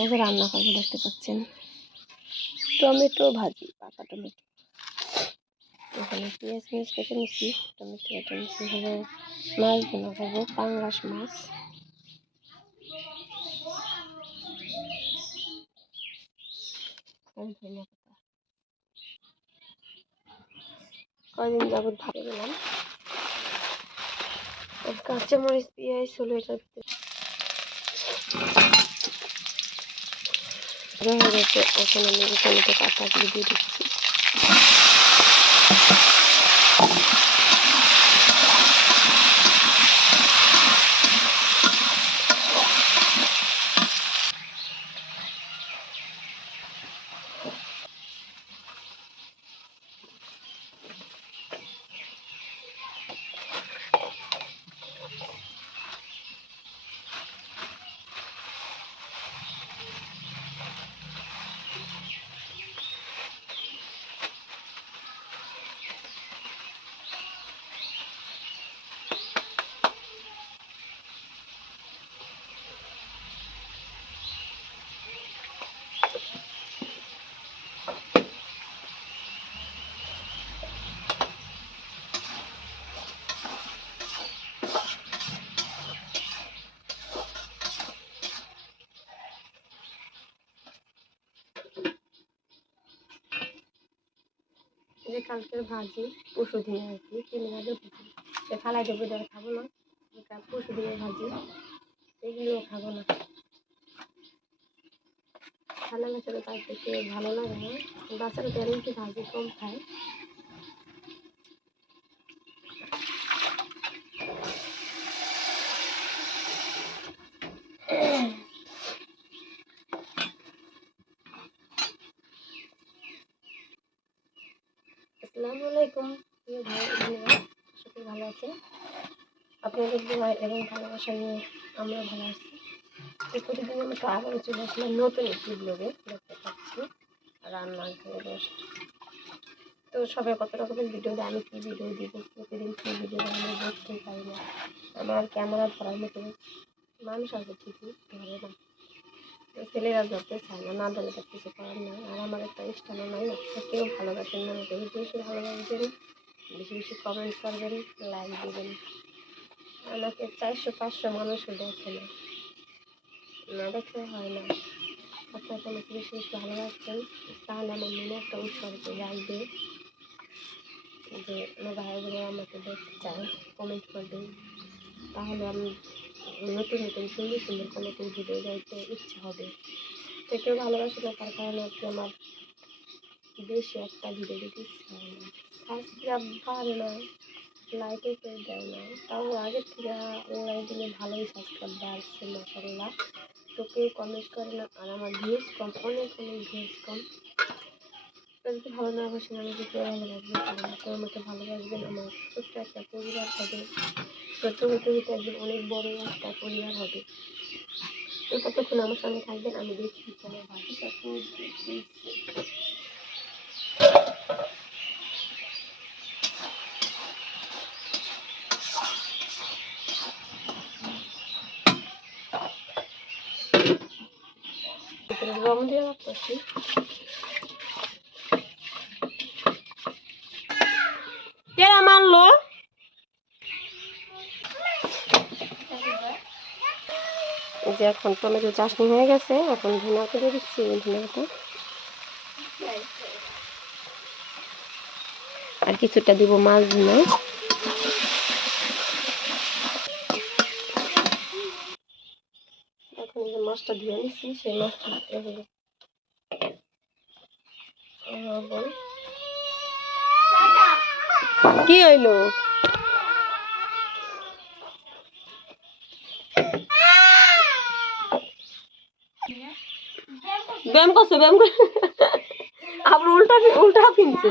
এই রান্না করব, দেখতে পাচ্ছেন। টমেটো ভাজি, পাকা টমেটো। এখানে পেঁয়াজ মিয়াজ কেটে নিচ্ছি টমেটো কেটে নিচ্ছি হলো মাছ বোনা করব পাঙ্গাস মাছ। কয়দিন যাবত ভাবে গেলাম। কাঁচামরিচ পেঁয়াজ হলো এটার হয়ে গেছে এখন আমি এখানে তো কাটা দিয়ে দিচ্ছি। যে কালকের ভাজি, পরশু দিনে আর কি ভাজি ভাজি সে ফালাই দেবো ধরে খাব না পরশু দিয়ে ভাজি এগুলো খাব না। ঠান্ডা বাচ্চারা তার থেকে ভালো লাগে না। বাচ্চারা তো কি ভাজি কম খায়। ভাই ভালো আছেন? আপনাদের দোয়া এবং ভালোবাসা নিয়ে আমরা ভালো আছি। প্রতিদিন আমি তো আবারও চলে আসলাম নতুন একটি ব্লগে দেখতে পাচ্ছি। রান্না ঘরে। তো সবাই কত রকমের ভিডিও দেয়, আমি কী ভিডিও দিব, প্রতিদিন কী ভিডিও আমি দেখতেই পারি না। আমার ক্যামেরা ধরার মতো মানুষ আছে ঠিকই, ধরে না। ছেলেরা ধরতে চায় না না ধরলে তার কিছু করার নেই। আর আমার একটা স্থানও নাই কেউ ভালোবাসেন না বেশি বেশি ভালোবাসবেন বেশি বেশি কমেন্ট করবেন লাইক দেবেন। আমাকে চারশো, পাঁচশো মানুষও দেখে না। না দেখলে হয় না। আপনারা আমাকে বেশি বেশি ভালোবাসবেন তাহলে আমার মনে একটা উৎসর্গ লাগবে যে, আমার ভাই বোনেরা আমাকে দেখতে চায় কমেন্ট করবে। তাহলে আমি নতুন নতুন, সুন্দর সুন্দর কোনো নতুন ভিডিও যাইতে ইচ্ছা হবে। তো কেউ ভালোবাসে না, তার কারণে আর কি আমার বেশি একটা ভিডিও দিতে ইচ্ছা হয় না। সাবস্ক্রাইব বাড়ে না লাইকও কেউ দেয় না। তাও আগের থেকে অনলাইন দিলে ভালোই সাবস্ক্রাইব বাড়ছে মাসাল্লাহ তো কেউ কমেন্ট করে না, আর আমার ভিউজ কম, অনেক অনেক ভিউজ কম। যদি ভালো না বাসেন আমাকে কেউ ভালোবাসবে তাহলে তো আমাকে ভালোবাসবেন আমার ছোট্ট একটা পরিবার হবে। ছোট্ট হতে হতে একদিন অনেক বড় একটা পরিবার হবে। তো ততক্ষণ আমার সঙ্গে থাকবেন, আমি দেখি চলে বাকিটা করছি রং দিয়ে রাখতেছি কেরা মারলো এই যে এখন টমেটো চাষনি হয়ে গেছে, এখন ধনিয়া করে দিচ্ছি ধনিয়াটা আর কিছুটা দিব মাছ ধুনে এখন যে মাছটা ধুয়ে নিচ্ছি সেই মাছটা দিতে হবে। কি হইল ব্যায়াম করছে, ব্যায়াম করে আবার উল্টা উল্টা কিনছে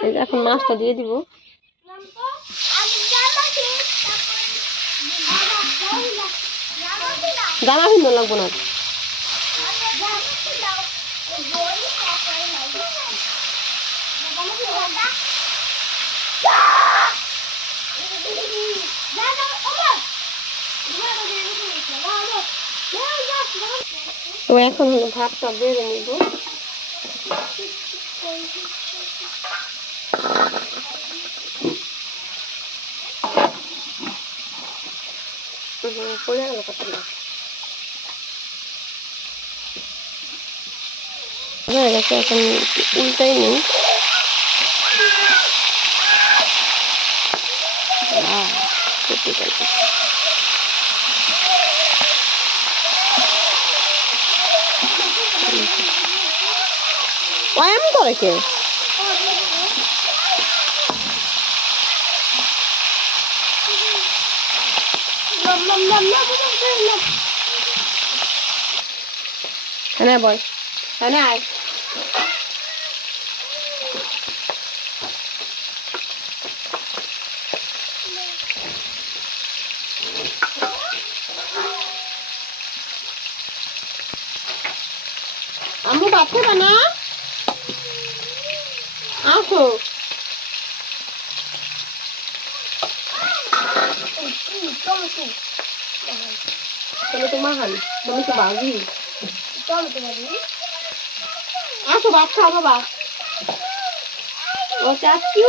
যে এখন মাছটা দিয়ে দিব। জামা ভিন্ন লাগবো না। তো এখন হলো ভাতটা বেড়ে নিব হুম, পড়ে গেল কত না হয়ে গেছে এখন উল্টাই নেই আহ, সত্যি তাই। ও এমন করে কে হ্যাঁ বল হ্যাঁ আয় আম্মু ভাত খাবে না আসো তুমি তো মাহান তুমি তো বাগি আসো ভাত খাও বাবা ও চাচু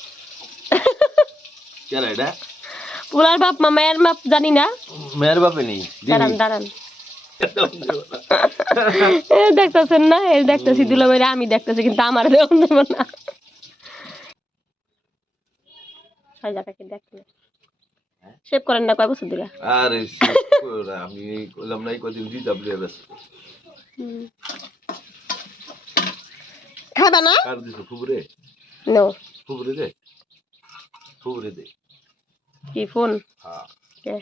কেন এটা? পোলার বাপ মা মায়ের বাপ জানি না। মেয়ের বাপে নেই দাঁড়ান দাঁড়ান। দেখতেছেন না এই দেখতেছি দুলাভাই আমি দেখতেছি কিন্তু আমার দেব না। সাজাটাকে দেখলে সেভ করেন না কয় বছর দিলা আরে আমি বললাম না রে খাবা না? কার দিছো ফুবরে? নো। ফুবরে দে। ফুবরে দে। কি ফোন হ্যাঁ কে